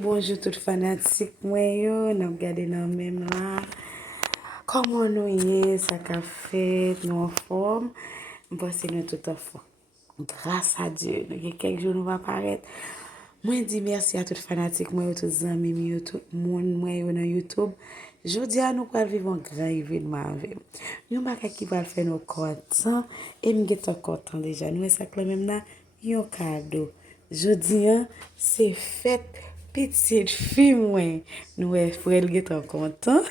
Bonjour tout fanatik mwen yo, nan gade nan mem la. Koman nou ye, sa ka fet, nou an form. Mpase nou tout an form. Grâce à Dieu, nou gen kek joun nou va paret. Mwen di mersi a tout fanatik mwen yo, tout zanmim yo, tout moun mwen yo nan YouTube. Jodi a nou pral vivon gran evenman avem. Nou baka ki pral fè nou kontan, e m get an kontan deja. Nou e sak la mem nan, yon kado. Jodi a, se fèt pitit fi mwen. Nou e frel get an kontan.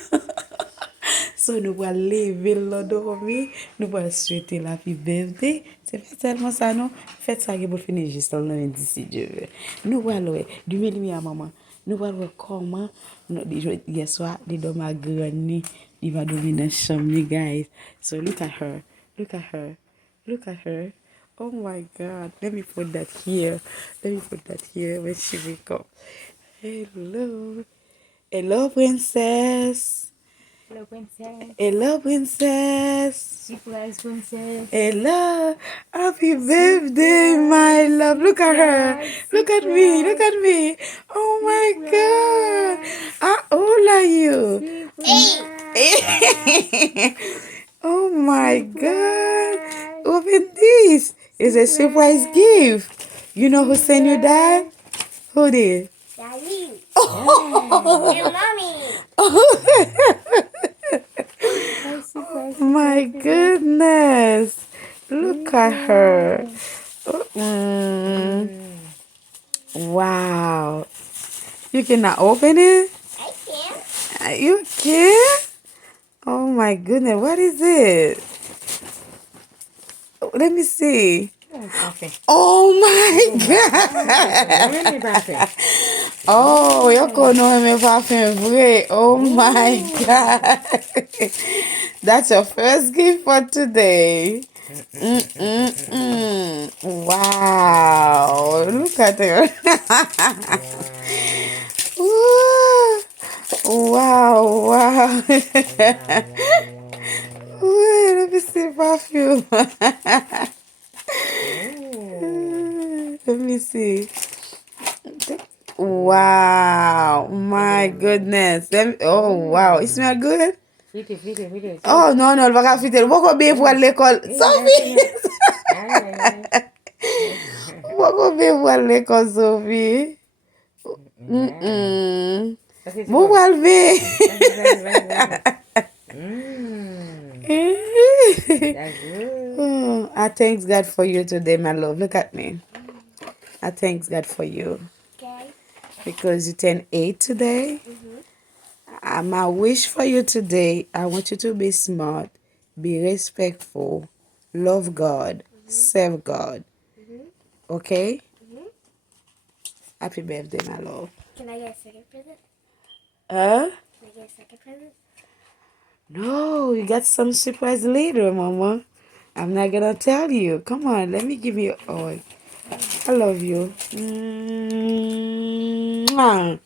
So nou pral leve lò dormi, nou pral souhaite la pi birthday. Se fè telman sa nou, fèt sa ge pou fini jist an Nan Disney Dieu veut. Nou pral wè, du mi a maman. Nou pral wè koman, yeswa, li do ma grani, li va dormi nan cham ni guys. So look at her, look at her, look at her. Oh my God, let me put that here. Let me put that here when she wake up. Hello. Hello, princess. Hello, princess. Hello, princess. Surprise, princess. Hello. Happy birthday, my love. Look at her. Look at me. Look at me. Oh my God. How old are you? 8. Oh my God. Open this. It's a surprise gift. You know who sent you that? Who did? Daddy. And mommy. My goodness. Look at her. Wow. You cannot open it? I can. You can? Oh my goodness. What is it? Let me see. Oh my God. Oh, yo kono me parfum vrai. Oh my God. That's your first gift for today. Wow. Look at her. Wow, wow. Let me see the perfume. Let me see. Wow, my goodness. Oh, wow. It smells good? Frite. Oh, no, el baka frite. Wako be pou al l'ekol. Sophie! Wako be pou al l'ekol, Sophie. Mou wal be. I thank God for you today, my love. Look at me. I thank God for you. Okay. Because you turned 8 today. My wish for you today, I want you to be smart, be respectful, love God, serve God. Okay? Happy birthday, my love. Can I get a second present? Huh? Can I get a second present? No, you got some surprise later, Mama. I'm not gonna tell you. Come on, let me give you a hug. I love you. Mwah.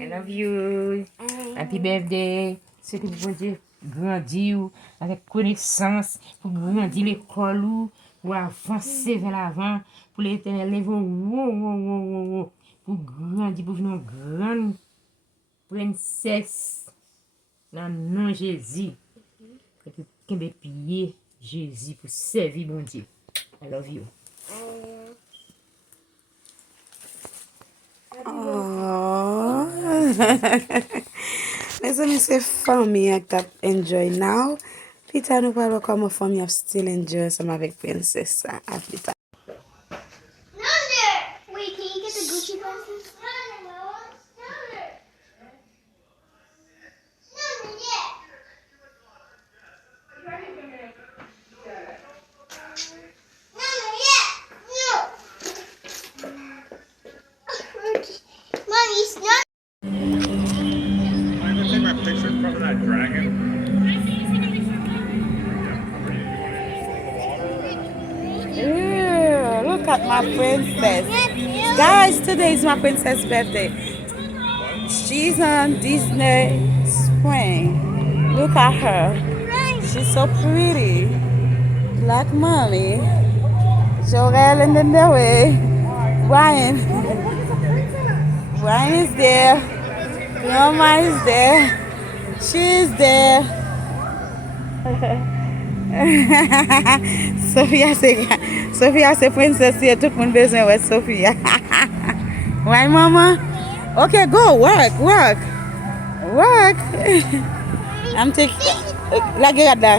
I love you. Happy birthday. Souhaite pour bon Dieu grandir avec connaissance, pour grandir l'école ou pour avancer vers l'avant, pour l'éternel lever pour grandir, pour venir une grande princesse dans le nom de Jésus. Et puis qu'un pied Jésus pour servir bon Dieu. I love you. Oh. Mes amis, c'est famille qui enjoy now. Pita nous parle comme famille still enjoy some avec princesse. À plus tard. Wait, can you get the Gucci glasses? Mommy's not. I'm gonna take my picture in front of that dragon. Yeah, look at my princess. Guys, today is my princess' birthday. She's on Disney Spring. Look at her. She's so pretty. Like mommy. Jorel and then the way. Brian. Brian is there. Grandma is there. She's there. Sophia c'est princesse here. Tout le monde besoin de Sophia. Right, mama? Okay, go work. I'm taking. Lagi ada.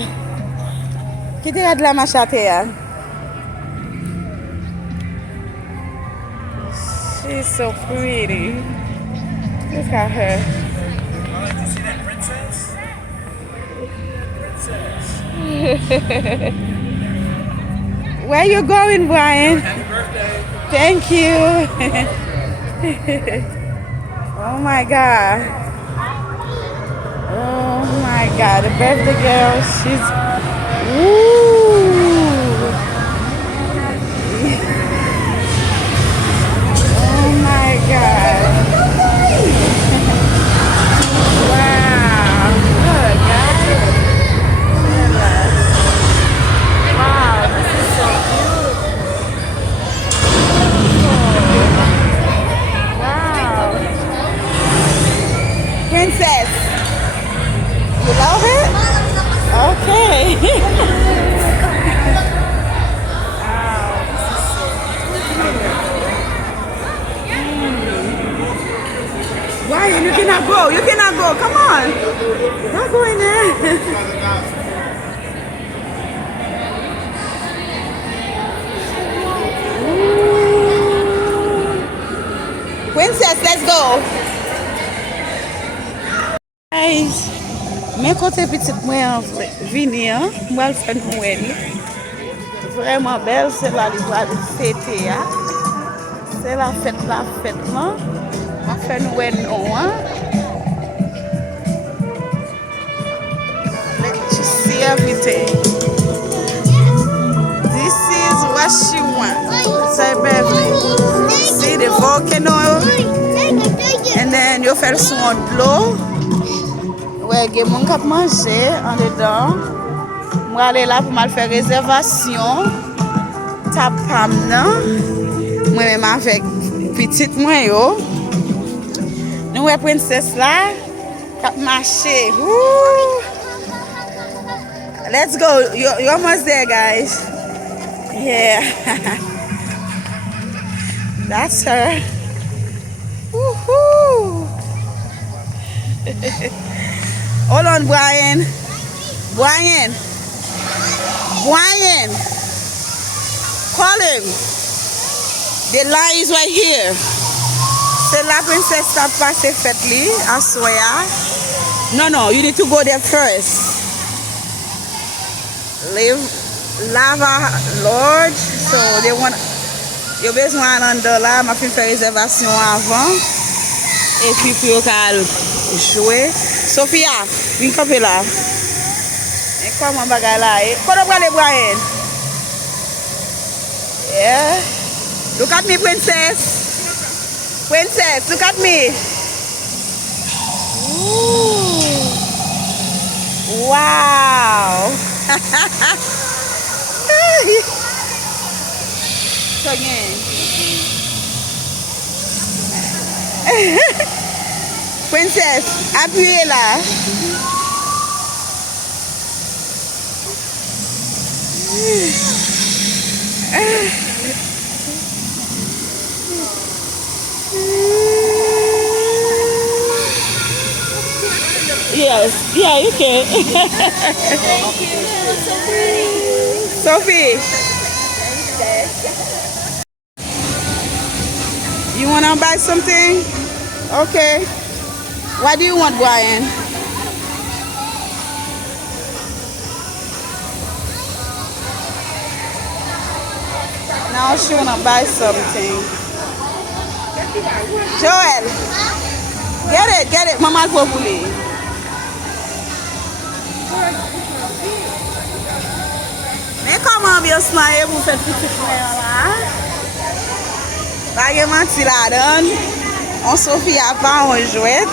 Kita ada machete ya. She's so pretty. Look at her. Did you see that princess? Where you going, Brian? Happy birthday. Thank you. Oh my God. Oh my God. The birthday girl, she's. Ooh. Oh my God. Wow. Good, guys. Wow, this is so beautiful. Wow. Princess, you love it? Okay. Ryan, you cannot go. You cannot go. Come on. Don't go in there. Princess, let's go. Guys, mes côté petite moi vini hein, moi le faire mwen. Vraiment belle, c'est là li va fêter hein. C'est la fête là. Ma faire nous hein. Let you see everything. This is what she wants. Say baby. See the volcano and then you faire son de l'eau. Ouais, il y a mon cap manger en dedans. Moi aller là pour mal faire réservation. Tap pam nan. Moi même avec petite moi yo. Nous ouais princesse là cap marcher. Let's go. You're almost there, guys. Yeah. That's her. Woohoo. Hold on, Brian. Call him. The line is right here. C'est la princesse t'a passé fête li, I swear. No, you need to go there first. Lava Lodge. So they want. Yo besoin dans là, m'a fait faire réservation avant. Et puis pour jouer. Sophia, viens camper là. Et comment bagay là? Comment va les Brian? Yeah. Look at me, princess. Princess, look at me. Ooh. Wow. So again. Princess, appuyez là. Yes, yeah, you can. Thank you. That's so pretty. Sophie, you want to buy something? Okay. What do you want, Brian? Now she want to buy something. Joel, get it. Mama go bully. Mais comment bien soigner pour cette petite frère là? Pas menti la donne. On Sophie a pas en jouette.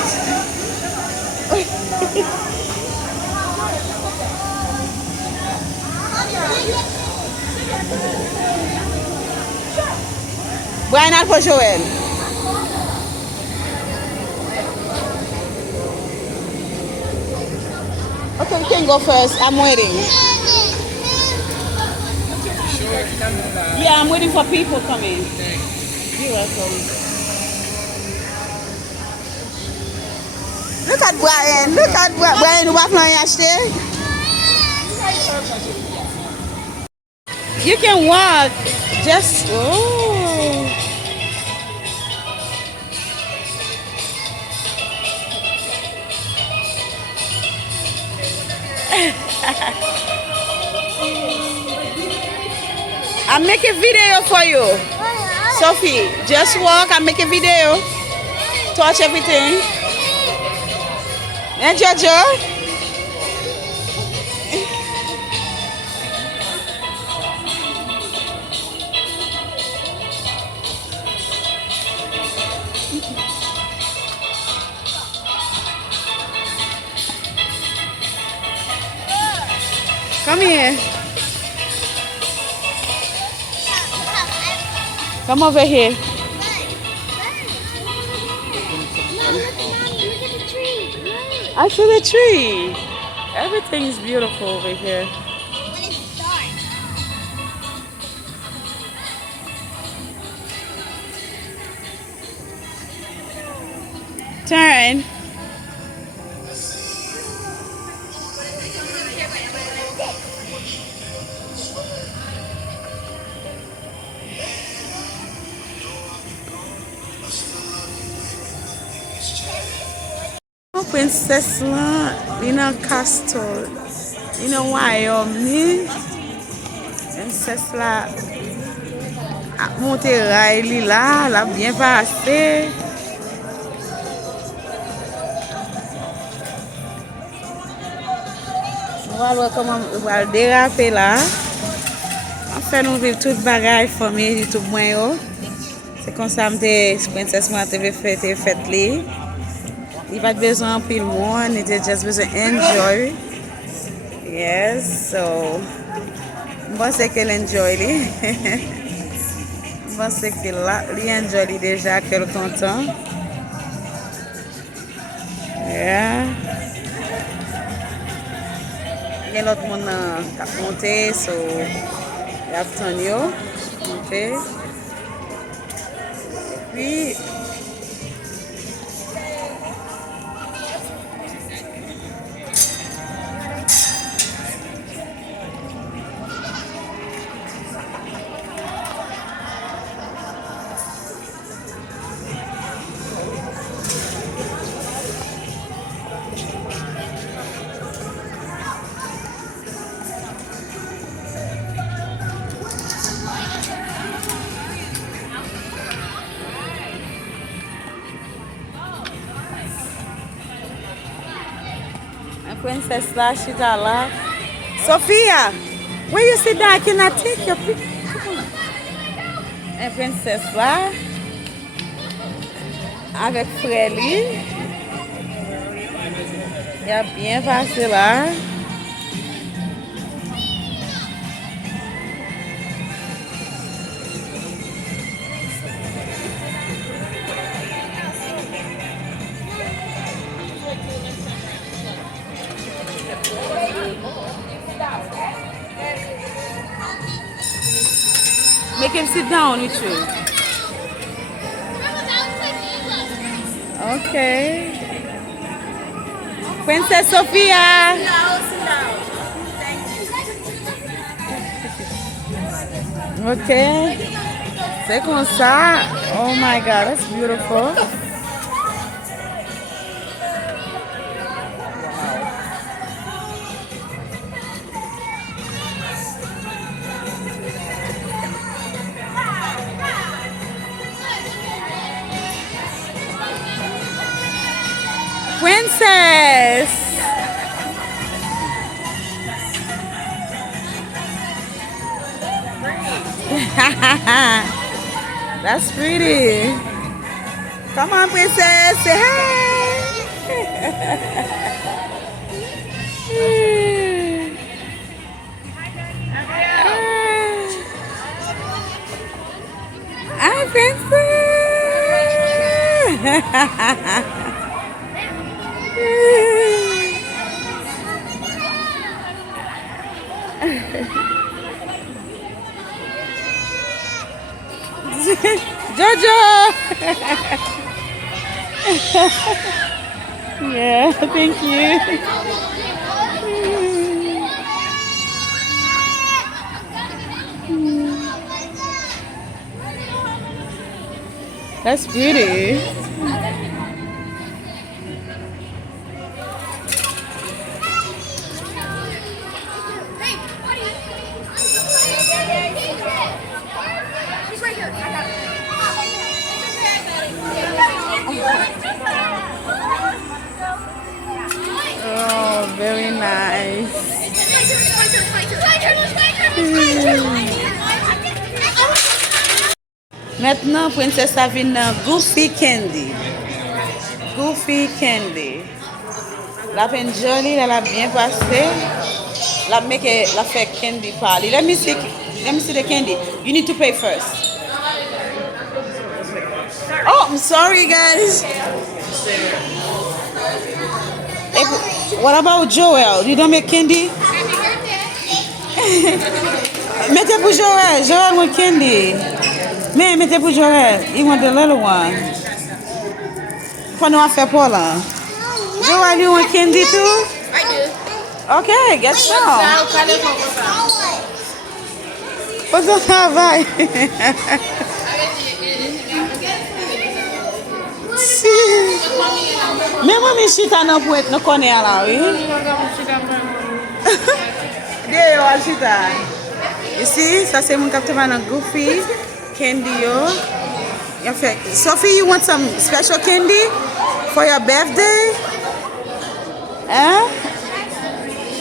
Brian a pour Joël. can go first. I'm waiting. Yeah, I'm waiting for people coming. You're welcome. Look at Brian. Look at Brian. You want to acheter? You can walk. Just oh. I'm making a video for you. Sophie, just walk and make a video. Touch everything. And Jojo? Come here. Come over here. I see the tree. Everything is beautiful over here. When it's dark. Turn. Princess la, in a castle, in a Wyoming. Princess la, a monté Riley là, elle a bien passé. Voilà comment on va déraper là. En fait, nous vivons tout bagaille famille, tout moyen. C'est comme ça que princesse moi t'avait fait li. Il pas besoin de le monde, il a just besoin enjoy. Yes, so je pense qu'elle enjoy li. Je pense qu'elle enjoy li déjà qu'elle est content. Yeah. Il y a l'autre monde qui a monté, so il y a Tonio monté. Puis princess là, she's là. Sophia, where you sit down? I cannot take your picture. And princess là, avec Frélie. Il a bien passé là. Make him sit down with you. Okay. Princess Sophia. Sit down. Thank you. Okay. C'est comme ça. Oh my God, that's beautiful. Princess. That's pretty. Come on, princess. Say hi. Hi, princess. Jojo! Yeah, thank you. That's pretty. He's right here. I got it. Oh, very nice. Maintenant, princesse a vin nan Goofy Candy. Goofy Candy. La pen joli, la bien passé. La fait candy party. Let me see the candy. You need to pay first. Oh, I'm sorry guys. What about Joel? You don't make candy? Mettez pour Joel. Joel want candy. Mais mettez pour Joel. He want the little one. Qu'on a fait pour là. Joel, you want candy too? I do. Okay, get some. What's the travail? Mais moi, je suis dans le point, nous connaissons là, oui. There you are, Chita. You see, ça c'est mon capteur dans Goofy candy, yo. Sophie, you want some special candy for your birthday? Huh?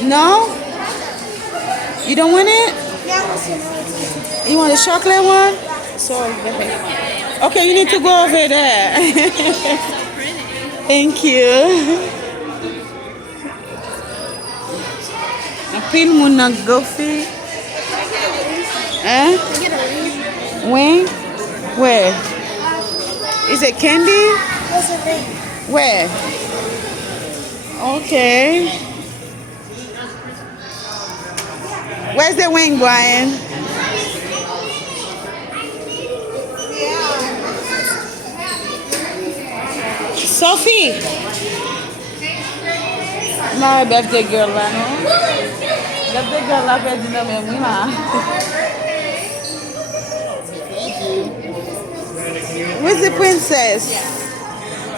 No? You don't want it? You want the chocolate one? Okay, you need to go over there. Thank you. Pin mo na Goofy. Eh? Wing? Where? Is it candy? Where? Okay. Where's the wing, Brian? Sophie! My birthday girl, man. Birthday girl, la fête du nom est moi. Where's the princess?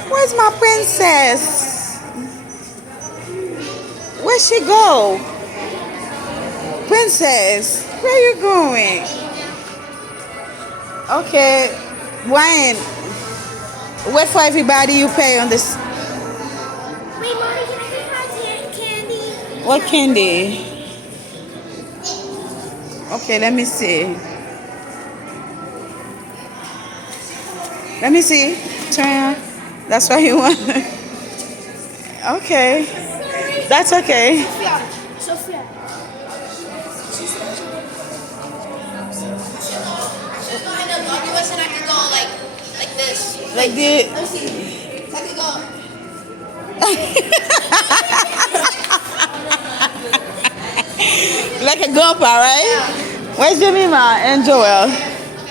Where's my princess? Where'd she go? Princess, where are you going? Okay, Brian, wait for everybody, you pay on this. Wait, Mommy, can I get candy? What candy? Okay, let me see. Let me see. Turn. That's what you want. Okay. That's okay. Sophia. And I could go like this. Like the. I could go. Like a gumpa, right? Where's Jemima and Joel?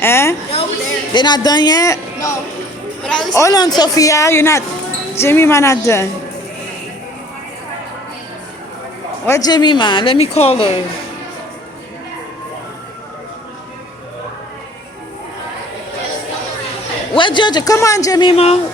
Eh? No, there. They're not done yet? No. But at least Hold on, Sophia. You're not. Jemima not done. Where's Jemima? Let me call her. Where's Georgia? Come on, Jemima.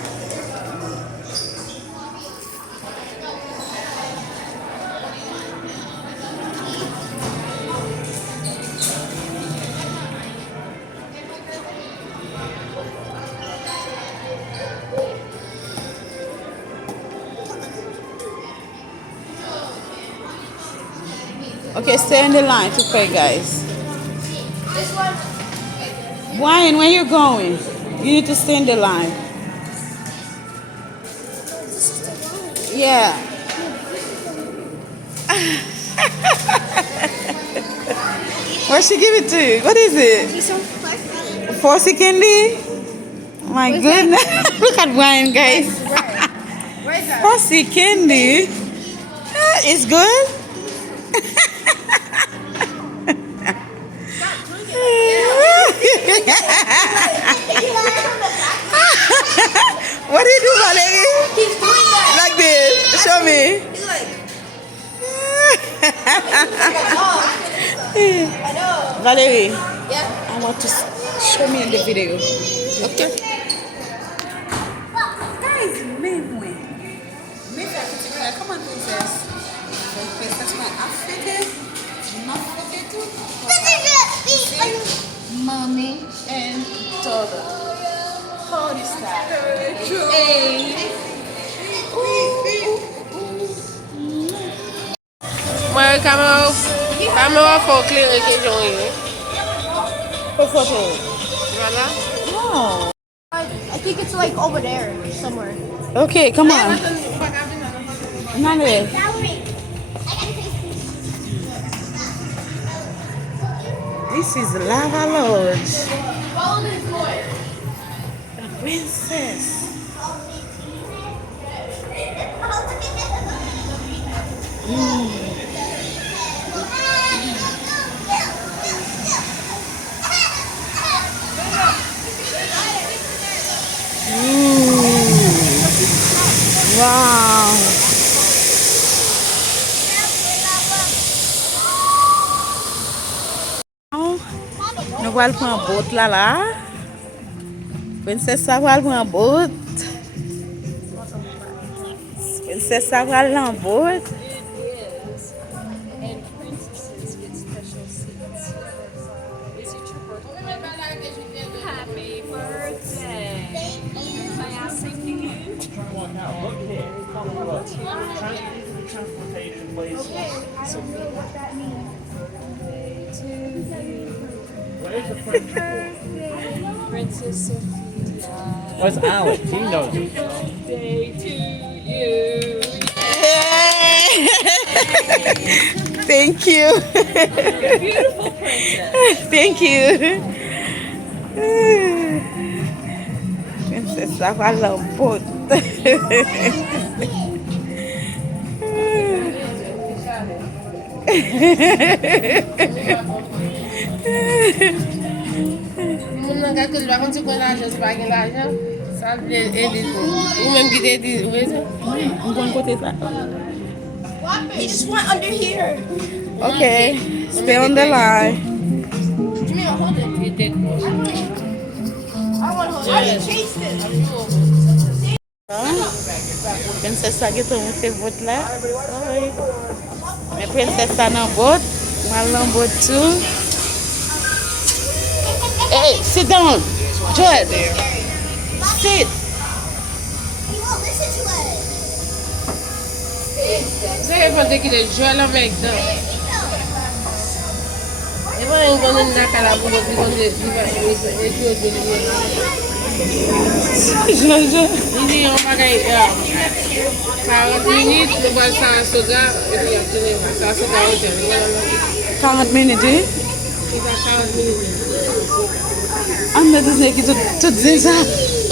Okay, stay in the line to pay, guys. this one. Brian, where you going? You need to stay in the line. Yeah. Where'd she give it to you? What is it? Fossy candy? Oh my goodness. Look at Brian, guys. Where's that? Fossy candy. It's good? What do you do, Valerie? He's doing that. Like this. Show me. He's like, I know. Valerie, Yeah. I want to show me in the video. Okay. Guys, mwen. Come on, princess. That's my outfit. Not forget to. Mommy and daughter. Holy style. Hey. Mwen kamera fò klere ke jonye. For photo. Voilà. No. I think it's like over there somewhere. Okay, come on. Nane. This is Lava Lodge. The princess. Wow. Nous allons prendre un boat là. Princesse, ça va prendre un boat. Princesse, ça va aller en boat. And princesses get special seats. Is it your birthday? Happy birthday. Kaya singing. Transportation, please. So what that means. Where's the French? Princess Sophia. Where's Alex? He knows it. Birthday to you. Thank you. Beautiful princess. Thank you. Princess, ça va aller en boat. Moun nan gade kou bakon se kon l'ajan, se pa gen l'ajan. Sa vle edi tou. Ou menm ki te edi, ou veze? I'm going to côté ça. He just went under here. Okay, stay on the line. You mean I'll hold it? Te te kou. I want to hold it. I already chased it. Princess a get on with boat là. Mais princess a dans boat. Moi dans boat too. Hey, sit down. Joel. Sit. He won't listen to us. Se e pante ki de jwa la mek dan. E pa yon konnen nakala pou do di kon de di pa e ki yo de li. Di di yon bagay 40 minutes, le bal sa soga, e pi ap tene sa soga hotel. 40 minutes. Ki sa 40 minutes. Am na Disney ki tout zin sa.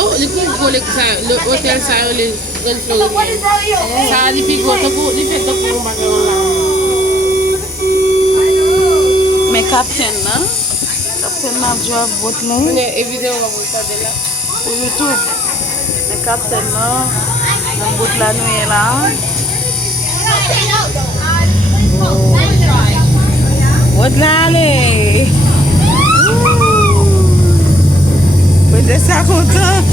Oh, li kou go le sa, le hotel sa yo le Grand Florida. Sa li pi go toko, li fe toko yon bagay yon la. Mais captain na. Captain na drive boat là. Mwenye e video wapou sa de la. Pour YouTube. Mais captain na. Dans boat là nous est là. Boat là allez. Princess a content.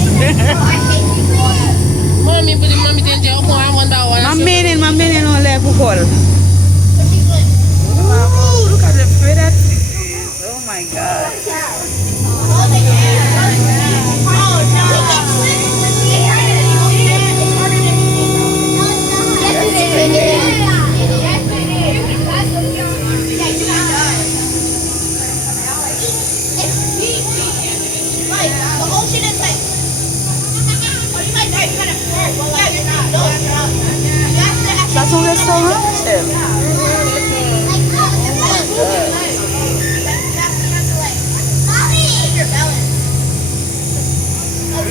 Mami pou di mami ten je okon a wanda wala. Mamene on lè pour call. Ooh, look at the pretty that is. Oh my God. Ça c'est un restaurant, chef.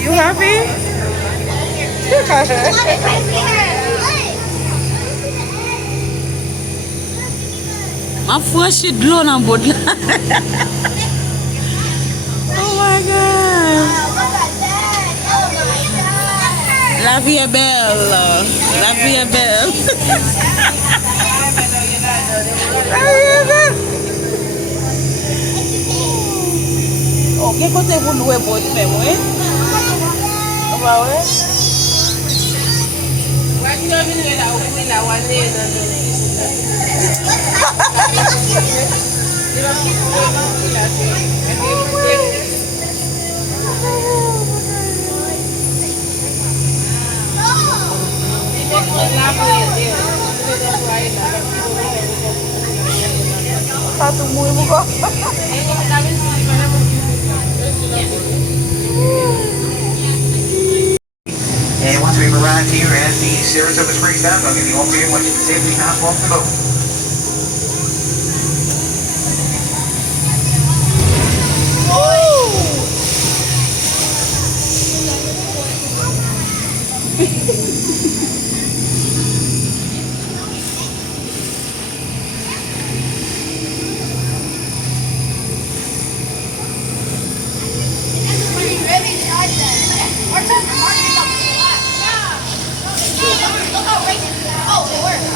You happy? Ma franchi de l'eau dans le bout là. God. Look at that. Oh my God. La vie est belle. La vie est belle. La vie est belle. Oh, quel côté vous louez pour faire, oui? Bah ouais. Satu mulu kok. And once we've arrived here at the Saratoga Springs Dock, I'll give you all clear once you can safely hop off the boat. Really like that. Or just marching up to the left. Yeah. Look how racing. Oh, it worked.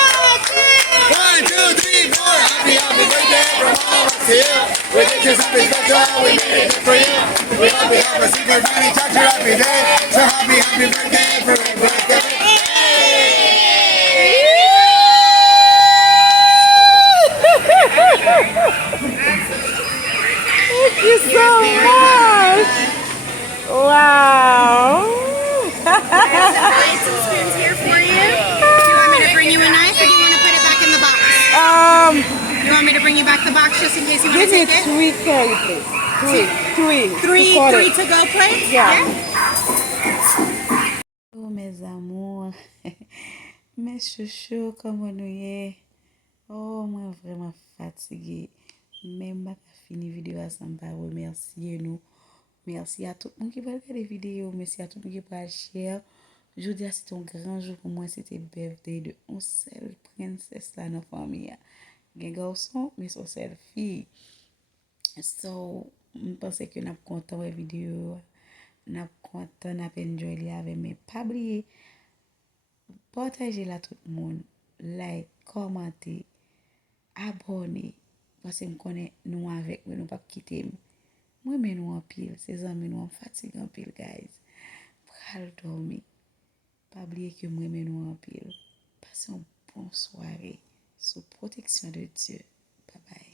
One, two, three, four. Happy, happy birthday from all of us here. We did just happy special, we made it just for you. We hope you have a super funny, touch your happy day. So happy, happy birthday for your birthday. Thank you so much. Wow. Lights and spoons here for you. Do you want me to bring you a knife or do you want to put it back in the box? You want me to bring you back the box just in case you want Give to me take it? 3 curry plates. Three. Three to-go plates? Yeah. Oh, mes amours. Mes chouchous, comment nous y? Oh, moi vraiment fatiguée. Même pas fini vidéo ensemble pas remercier nous. Merci à tout le monde qui va regarder les vidéos. Merci à tout le monde qui va share. Je dis c'est un grand jour pour moi. C'était birthday de une seule princesse là dans la famille. Un garçon, mais son seule fille. So, je pense que nous sommes contents de la vidéo. Nous sommes contents d'enjoy les avec mais pas oublier partager la tout le monde. Like, commenter, abonner. Parce que je connais nous avec nous pas quitter. Moi mais nous en pile, ces amis nous en fatigue en pile guys. Pral dormir. Pas oublier que moi mais nous en pile. Passez une bonne soirée sous protection de Dieu. Bye bye.